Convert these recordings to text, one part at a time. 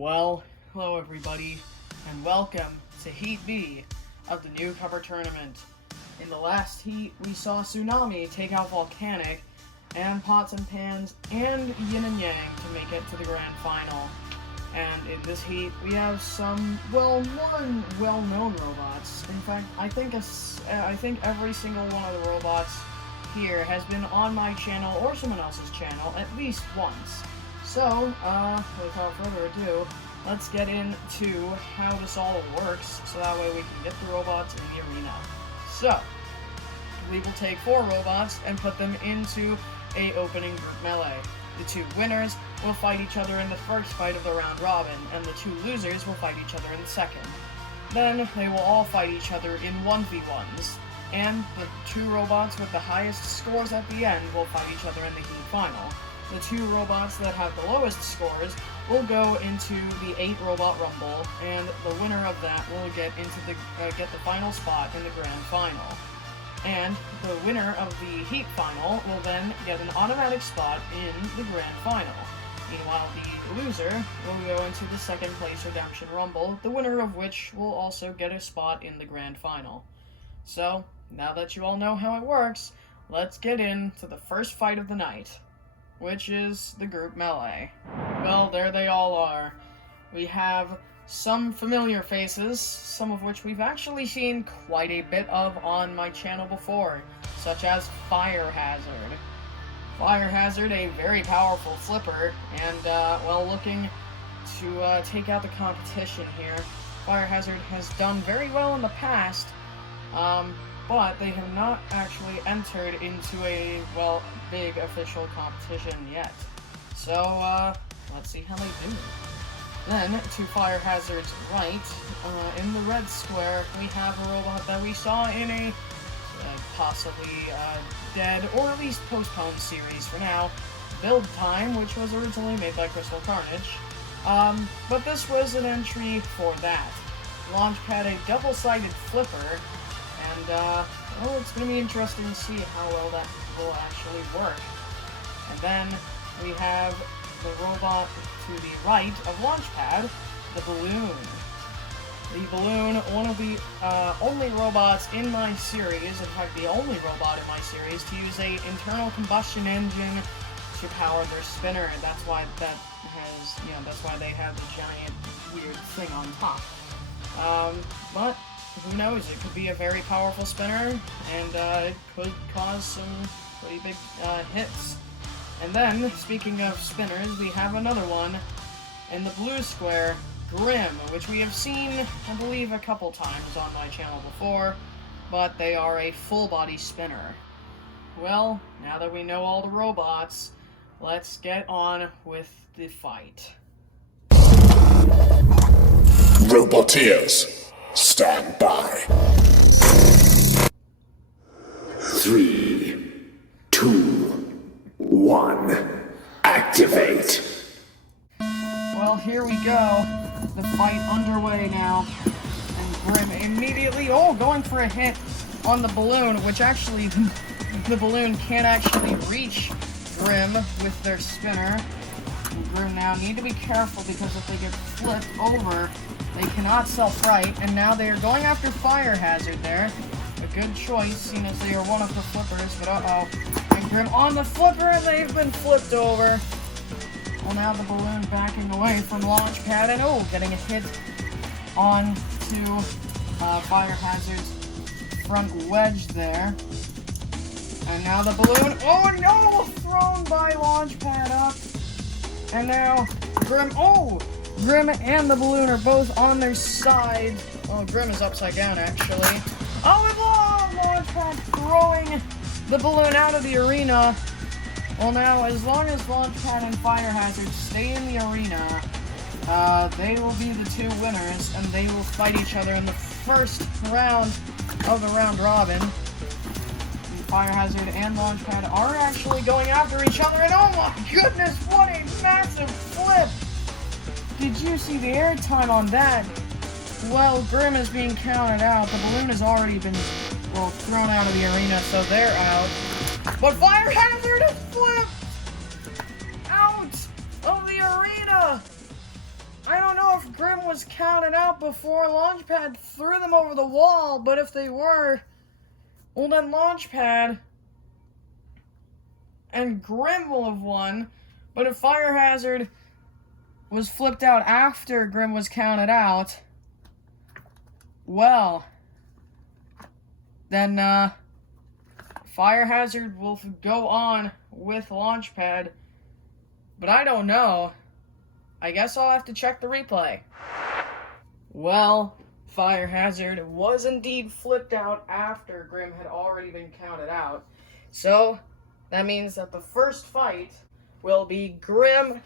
Well, hello everybody, and welcome to Heat B of the newcomer tournament. In the last heat, we saw Tsunami take out Volcanic, and Pots and Pans, and Yin and Yang to make it to the grand final. And in this heat, we have some, more well-known robots. In fact, I think every single one of the robots here has been on my channel or someone else's channel at least once. So, without further ado, let's get into how this all works, so that way we can get the robots in the arena. So, we will take 4 robots and put them into a opening group melee. The 2 winners will fight each other in the first fight of the round robin, and the 2 losers will fight each other in the second. Then, they will all fight each other in 1v1s, and the 2 robots with the highest scores at the end will fight each other in the heat final. The 2 robots that have the lowest scores will go into the 8 robot rumble, and the winner of that will get the final spot in the grand final. And the winner of the heat final will then get an automatic spot in the grand final. Meanwhile, the loser will go into the second place redemption rumble, the winner of which will also get a spot in the grand final. So, now that you all know how it works, let's get into the first fight of the night, which is the group melee. Well, there they all are. We have some familiar faces, some of which we've actually seen quite a bit of on my channel before, such as Fire Hazard. Fire Hazard, a very powerful flipper, and, looking to take out the competition here. Fire Hazard has done very well in the past, but they have not actually entered into a, big official competition yet. So, let's see how they do. Then, to Fire Hazard's right, in the red square, we have a robot that we saw in a possibly dead, or at least postponed series for now, Build Time, which was originally made by Crystal Carnage. But this was an entry for that. Launchpad, a double-sided flipper, and, it's going to be interesting to see how well that will actually work. And then we have the robot to the right of Launchpad, the Balloon. The Balloon, one of the only robots in my series, in fact the only robot in my series, to use a internal combustion engine to power their spinner. That's why that's why they have the giant weird thing on top. But who knows, it could be a very powerful spinner, and it could cause some pretty big hits. And then, speaking of spinners, we have another one in the blue square, Grim, which we have seen, I believe, a couple times on my channel before, but they are a full-body spinner. Well, now that we know all the robots, let's get on with the fight. Roboteers, stand by. 3, 2, 1, activate. Well, here we go. The fight underway now. And Grim immediately, going for a hit on the balloon, which actually, the balloon can't actually reach Grim with their spinner. And Grim now need to be careful, because if they get flipped over, they cannot self-right, and now they are going after Fire Hazard there. A good choice, seeing as they are one of the flippers, but And Grim on the flipper, and they've been flipped over. Well, now the balloon backing away from Launchpad, and getting a hit onto Fire Hazard's front wedge there. And now the balloon, thrown by Launchpad up. And now Grim, Grim and the balloon are both on their side. Oh, Grim is upside down, actually. And Launchpad throwing the balloon out of the arena. Well, now, as long as Launchpad and Fire Hazard stay in the arena, they will be the 2 winners, and they will fight each other in the first round of the round robin. And Fire Hazard and Launchpad are actually going after each other, and oh my goodness, what a massive flip! Did you see the airtime on that? Well, Grim is being counted out. The balloon has already been, thrown out of the arena, so they're out. But Fire Hazard is flipped out of the arena! I don't know if Grim was counted out before Launchpad threw them over the wall, but if they were, well then Launchpad and Grim will have won. But if Fire Hazard was flipped out after Grim was counted out, well, then Fire Hazard will go on with Launchpad. But I don't know. I guess I'll have to check the replay. Well, Fire Hazard was indeed flipped out after Grim had already been counted out. So, that means that the first fight will be the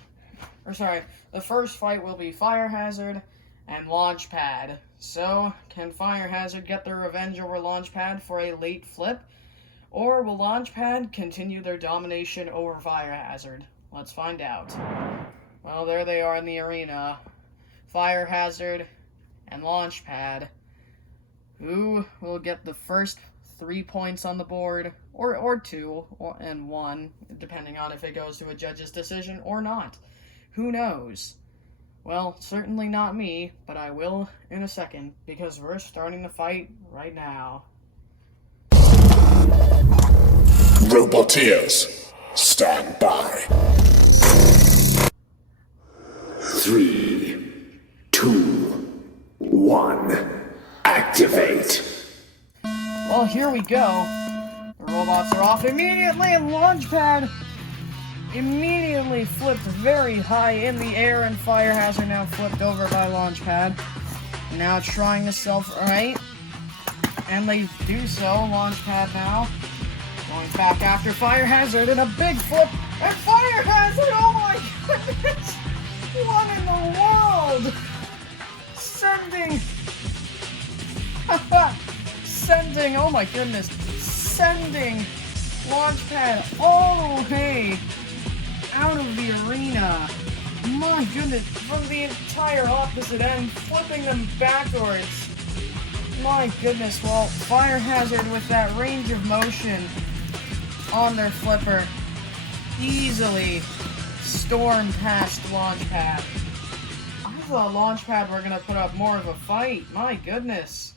first fight will be Fire Hazard and Launchpad. So, can Fire Hazard get their revenge over Launchpad for a late flip? Or will Launchpad continue their domination over Fire Hazard? Let's find out. Well, there they are in the arena. Fire Hazard and Launchpad. Who will get the first 3 points on the board? Or 2, and 1, depending on if it goes to a judge's decision or not. Who knows? Well, certainly not me, but I will in a second, because we're starting the fight right now. Roboteers, stand by. 3, 2, 1, activate. Well, here we go. The robots are off immediately, and Launchpad immediately flipped very high in the air, and Fire Hazard now flipped over by Launchpad. Now trying to self-right, and they do so. Launchpad now going back after Fire Hazard in a big flip, and Fire Hazard, oh my goodness! What in the world? Oh my goodness, sending Launchpad all the way out of the arena. My goodness, from the entire opposite end, flipping them backwards. My goodness, well, Fire Hazard with that range of motion on their flipper easily stormed past Launchpad. I thought Launchpad were gonna put up more of a fight. My goodness.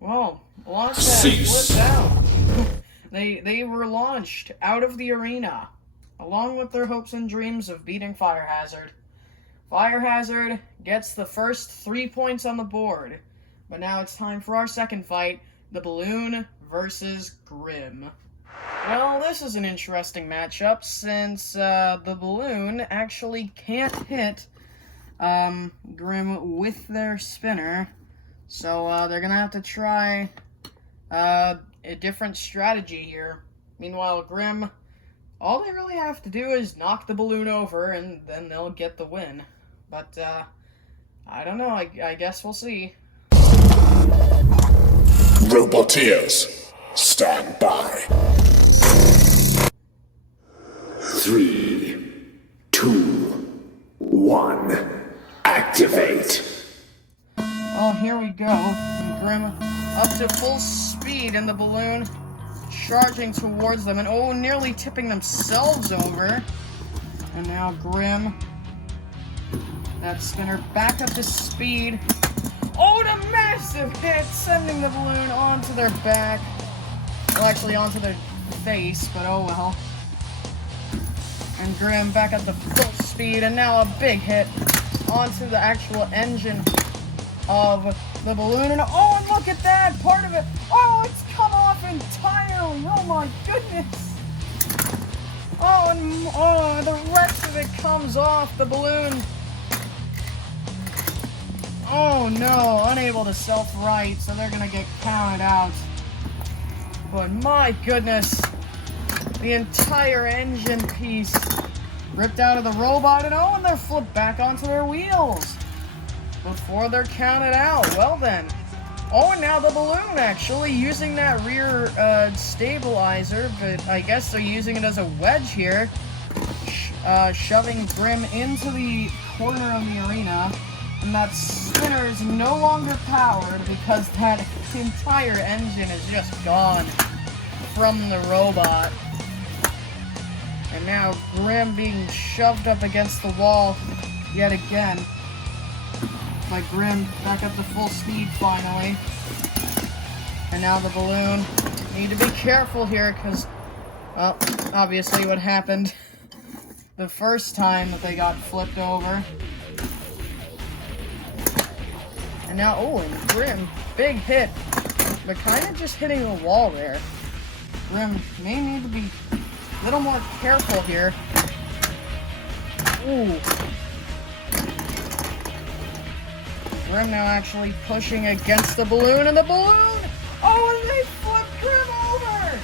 Well, Launchpad flipped out. They were launched out of the arena, along with their hopes and dreams of beating Fire Hazard. Fire Hazard gets the first 3 points on the board. But now it's time for our second fight, the Balloon versus Grim. Well, this is an interesting matchup, since the Balloon actually can't hit Grim with their spinner. So they're gonna have to try a different strategy here. Meanwhile, Grim, all they really have to do is knock the Balloon over, and then they'll get the win. But I don't know, I guess we'll see. Roboteers, stand by. 3, 2, 1, activate. Oh, here we go. Grim up to full speed in the Balloon, charging towards them, and oh, nearly tipping themselves over. And now Grim, that spinner back up to speed. Oh, and a massive hit, sending the Balloon onto their back. Well, actually onto their face, but oh well. And Grim back up to full speed, and now a big hit onto the actual engine of the Balloon. And oh, and look at that, part of it. Oh, it's come off entirely. Oh my goodness. Oh, and the rest of it comes off the Balloon. Oh no, unable to self-right, so they're gonna get counted out. But my goodness, the entire engine piece ripped out of the robot, and oh, and they're flipped back onto their wheels before they're counted out. Well then, oh, and now the Balloon actually using that rear stabilizer, but I guess they're using it as a wedge here, shoving Grim into the corner of the arena. And that spinner is no longer powered because that entire engine is just gone from the robot. And now Grim being shoved up against the wall yet again. but Grim back up to full speed finally. And now the balloon. Need to be careful here because, well, obviously what happened the first time that they got flipped over. And now, oh, and Grim, big hit, but kind of just hitting the wall there. Grim may need to be a little more careful here. Ooh. Grim now actually pushing against the balloon, and the balloon! Oh, and they flipped Grim over!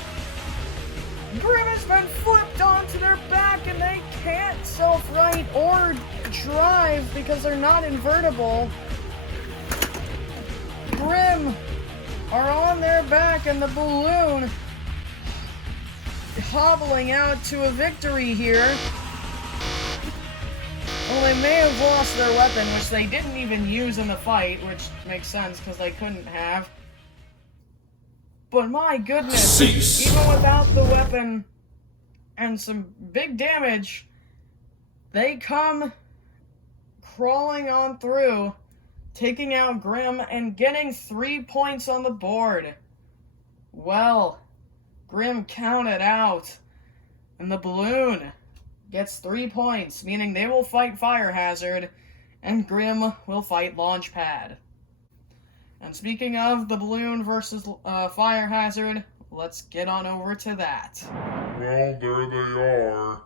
Grim has been flipped onto their back, and they can't self-right or drive because they're not invertible. Grim are on their back, and the balloon hobbling out to a victory here. Well, they may have lost their weapon, which they didn't even use in the fight, which makes sense because they couldn't have. But my goodness, Cease. Even without the weapon and some big damage, they come crawling on through, taking out Grim and getting 3 points on the board. Well, Grim counted out, and the balloon gets 3 points, meaning they will fight Fire Hazard, and Grim will fight Launchpad. And speaking of the balloon versus Fire Hazard, let's get on over to that. Well, there they are.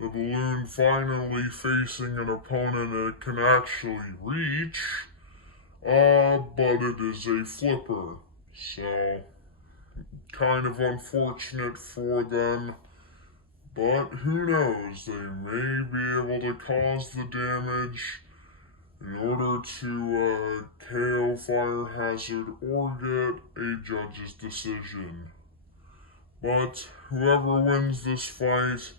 The balloon finally facing an opponent it can actually reach. But it is a flipper. So, kind of unfortunate for them. But who knows, they may be able to cause the damage in order to KO Fire Hazard or get a judge's decision. But whoever wins this fight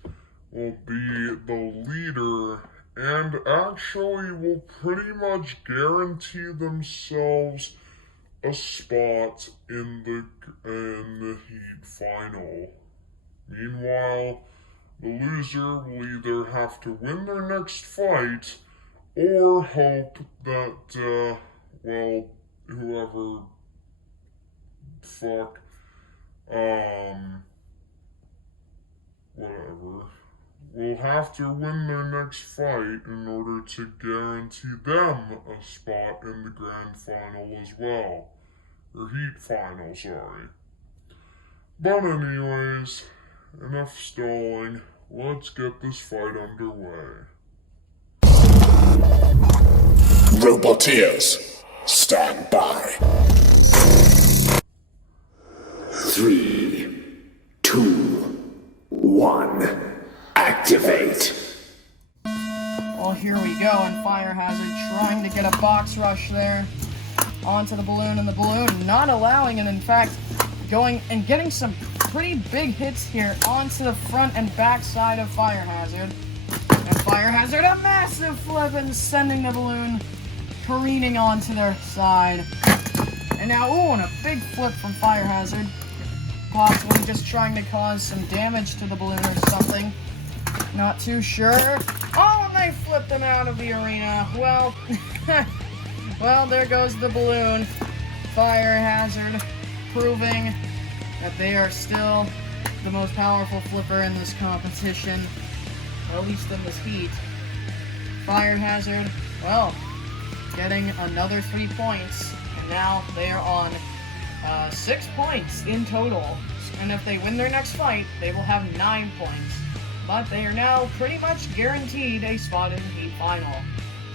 will be the leader and actually will pretty much guarantee themselves a spot in the Heat final. Meanwhile, the loser will either have to win their next fight or hope that, well, whoever, whatever, will have to win their next fight in order to guarantee them a spot in the grand final as well. Or Heat final, sorry. But anyways, enough stalling. Let's get this fight underway. Roboteers, stand by. 3, 2, 1, activate. Well, here we go, and Fire Hazard trying to get a box rush there onto the balloon, and the balloon not allowing it, in fact, going and getting some pretty big hits here onto the front and back side of Fire Hazard. And Fire Hazard, a massive flip and sending the balloon careening onto their side. And now, ooh, and a big flip from Fire Hazard. Possibly just trying to cause some damage to the balloon or something. Not too sure. Oh, and they flipped him out of the arena. Well, well, there goes the balloon. Fire Hazard proving that they are still the most powerful flipper in this competition, or at least in this heat. Fire Hazard, well, getting another 3 points, and now they are on 6 points in total. And if they win their next fight, they will have 9 points. But they are now pretty much guaranteed a spot in the Heat final.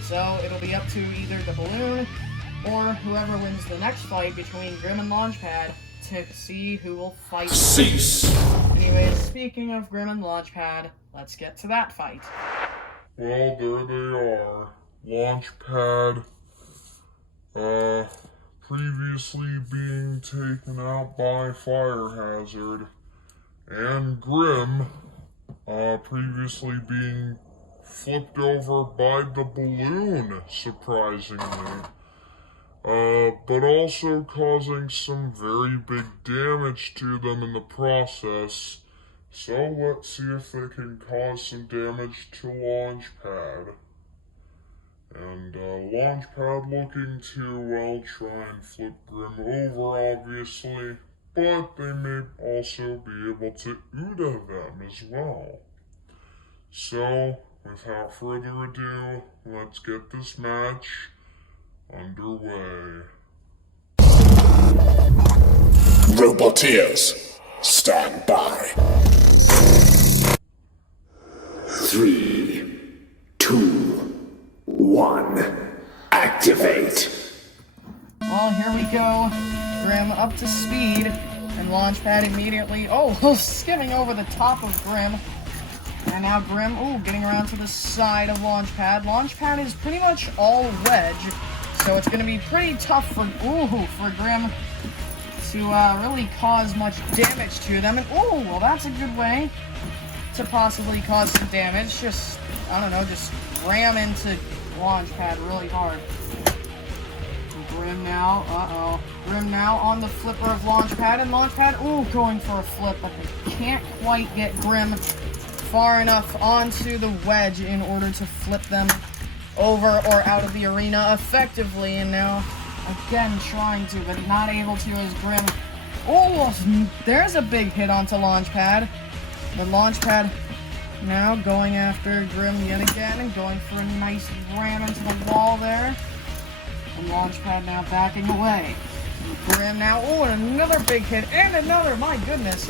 So it'll be up to either the balloon or whoever wins the next fight between Grim and Launchpad to see who will fight. Cease. Anyways, speaking of Grim and Launchpad, let's get to that fight. Well, there they are. Launchpad, previously being taken out by Fire Hazard, and Grim, previously being flipped over by the balloon, surprisingly. But also causing some very big damage to them in the process. So let's see if they can cause some damage to Launchpad. And Launchpad looking to, well, try and flip Grim over, obviously. But they may also be able to Uda them as well. So, without further ado, let's get this match underway. Roboteers, stand by. 3, 2, 1, activate. Well, here we go. Grim up to speed, and Launchpad immediately, skimming over the top of Grim. And now Grim, getting around to the side of Launchpad. Launchpad is pretty much all wedge, so it's going to be pretty tough for Grim to really cause much damage to them. And well, that's a good way to possibly cause some damage. Just ram into Launchpad really hard. And Grim now, Grim now on the flipper of Launchpad, and Launchpad, going for a flip, but they can't quite get Grim far enough onto the wedge in order to flip them over or out of the arena effectively. And now, again, trying to, but not able to as Grim. There's a big hit onto Launchpad. The Launchpad now going after Grim yet again and going for a nice ram into the wall there. And Launchpad now backing away. And Grim now, and another big hit, and another, my goodness.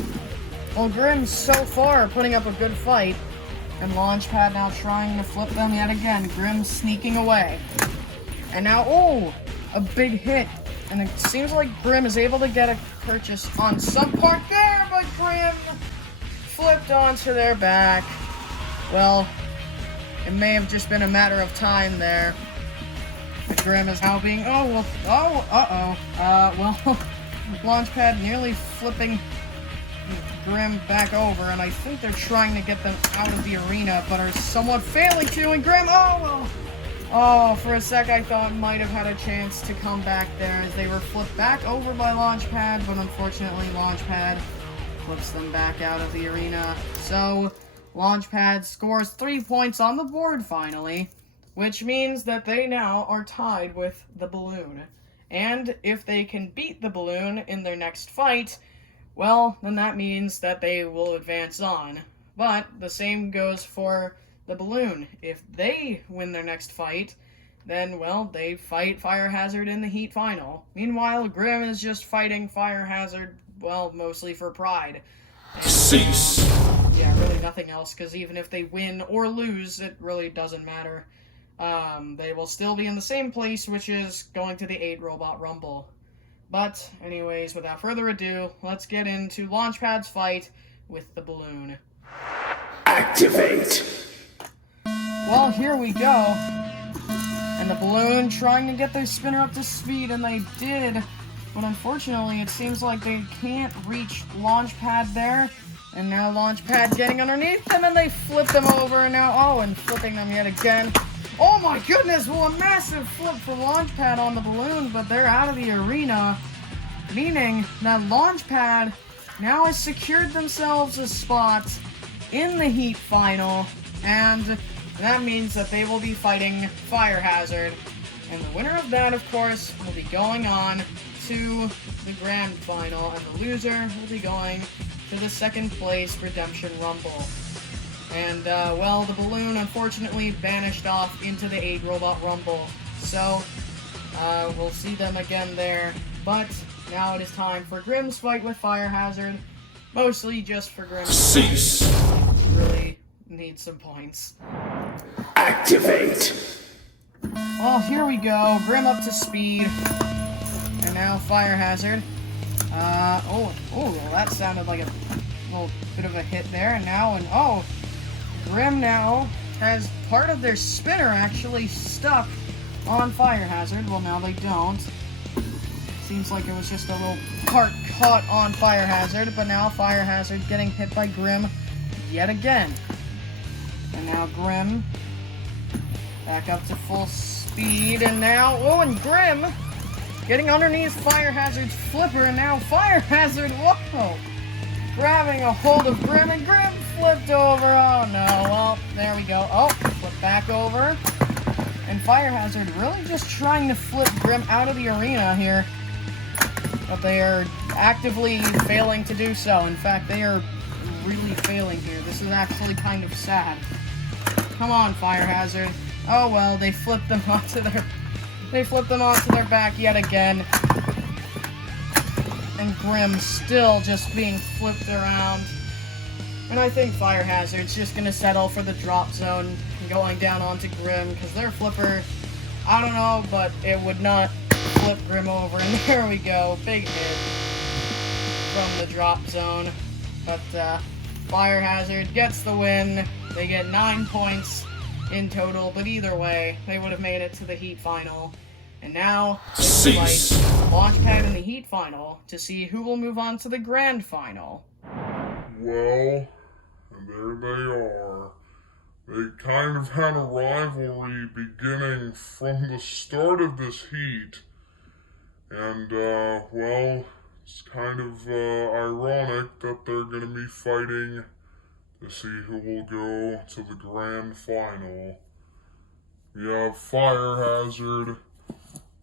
Well, Grim so far putting up a good fight, and Launchpad now trying to flip them yet again. Grim sneaking away. And now, a big hit. And it seems like Grim is able to get a purchase on some part there, but Grim flipped onto their back. Well, it may have just been a matter of time there. But Grim is now being, Launchpad nearly flipping Grim back over, and I think they're trying to get them out of the arena, but are somewhat failing to, and Grim, for a sec I thought might have had a chance to come back there as they were flipped back over by Launchpad, but unfortunately Launchpad flips them back out of the arena. So, Launchpad scores 3 points on the board finally, which means that they now are tied with the Balloon. And if they can beat the Balloon in their next fight, well, then that means that they will advance on. But the same goes for the Balloon. If they win their next fight, then, well, they fight Fire Hazard in the Heat Final. Meanwhile, Grim is just fighting Fire Hazard, well, mostly for pride. And, Cease. Yeah, really nothing else, because even if they win or lose, it really doesn't matter. They will still be in the same place, which is going to the 8-Robot Rumble. But, anyways, without further ado, let's get into Launchpad's fight with the Balloon. Activate. Well, here we go. And the Balloon trying to get their spinner up to speed, and they did. But unfortunately, it seems like they can't reach Launchpad there. And now Launchpad getting underneath them, and they flip them over, and now, and flipping them yet again. Oh my goodness, well, a massive flip for Launchpad on the Balloon, but they're out of the arena, meaning that Launchpad now has secured themselves a spot in the Heat Final, and that means that they will be fighting Fire Hazard, and the winner of that, of course, will be going on to the Grand Final, and the loser will be going to the second place Redemption Rumble. And, the Balloon unfortunately vanished off into the 8-Robot Rumble. So, we'll see them again there. But, now it is time for Grim's fight with Fire Hazard. Mostly just for Grim. Cease. Really need some points. Activate. Well, here we go. Grim up to speed. And now Fire Hazard. That sounded like a little bit of a hit there. And now, Grim now has part of their spinner actually stuck on Fire Hazard. Well, now they don't. Seems like it was just a little part caught on Fire Hazard, but now Fire Hazard getting hit by Grim yet again. And now Grim back up to full speed, and now, and Grim getting underneath Fire Hazard's flipper, and now Fire Hazard, grabbing a hold of Grim, and Grim flipped over. Oh no, well, there we go. Flip back over. And Fire Hazard really just trying to flip Grim out of the arena here. But they are actively failing to do so. In fact, they are really failing here. This is actually kind of sad. Come on, Fire Hazard. Oh well, they flipped them onto their back yet again. And Grim still just being flipped around. And I think Fire Hazard's just gonna settle for the drop zone going down onto Grim, because their flipper, I don't know, but it would not flip Grim over. And there we go, big hit from the drop zone. But Fire Hazard gets the win. They get 9 points in total, but either way, they would have made it to the Heat Final. And now, it's like Launchpad in the Heat Final to see who will move on to the Grand Final. Well, and there they are. They kind of had a rivalry beginning from the start of this heat. And, well, it's kind of ironic that they're going to be fighting to see who will go to the Grand Final. We have Fire Hazard,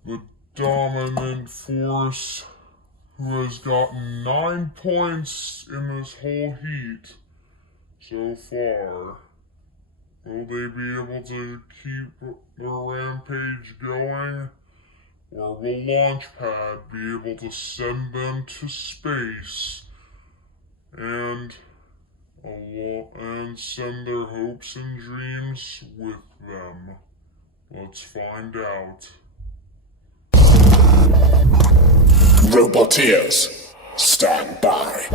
the dominant force, who has gotten 9 points in this whole heat so far. Will they be able to keep their rampage going? Or will Launchpad be able to send them to space and send their hopes and dreams with them? Let's find out. Roboteers, stand by.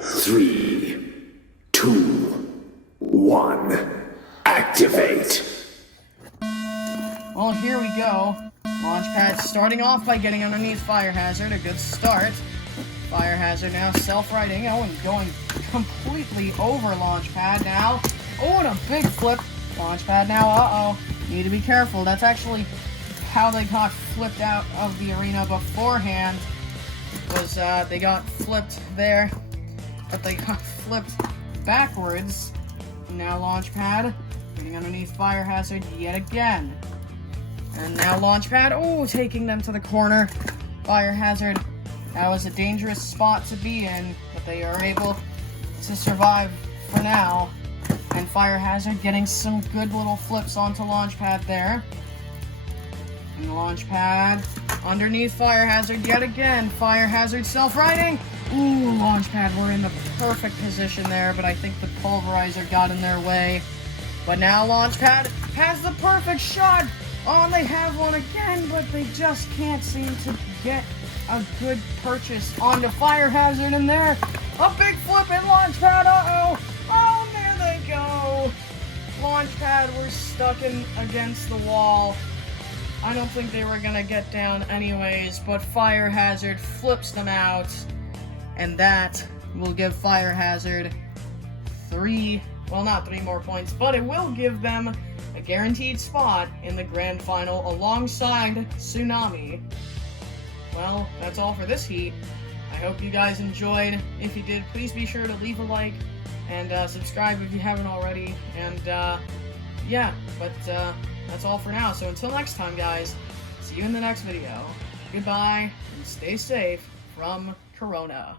3, 2, 1, activate. Well, here we go. Launchpad starting off by getting underneath Fire Hazard, a good start. Fire Hazard now self-righting, and going completely over Launchpad now. Oh, and a big flip. Launchpad now, need to be careful. That's actually how they got flipped out of the arena beforehand, was they got flipped there, but they got flipped backwards. Now Launchpad getting underneath Fire Hazard yet again. And now Launchpad, taking them to the corner. Fire Hazard, that was a dangerous spot to be in, but they are able to survive for now. And Fire Hazard getting some good little flips onto Launchpad there. And Launchpad underneath Fire Hazard yet again. Fire Hazard self-righting. Ooh, Launchpad were in the perfect position there, but I think the Pulverizer got in their way. But now Launchpad has the perfect shot. Oh, and they have one again, but they just can't seem to get a good purchase onto Fire Hazard in there. A big flip in Launchpad, oh, and there they go. Launchpad were stuck in against the wall. I don't think they were gonna get down anyways, but Fire Hazard flips them out, and that will give Fire Hazard not 3 more points, but it will give them a guaranteed spot in the Grand Final alongside Tsunami. Well, that's all for this heat. I hope you guys enjoyed. If you did, please be sure to leave a like and subscribe if you haven't already. And that's all for now. So until next time, guys, see you in the next video. Goodbye, and stay safe from Corona.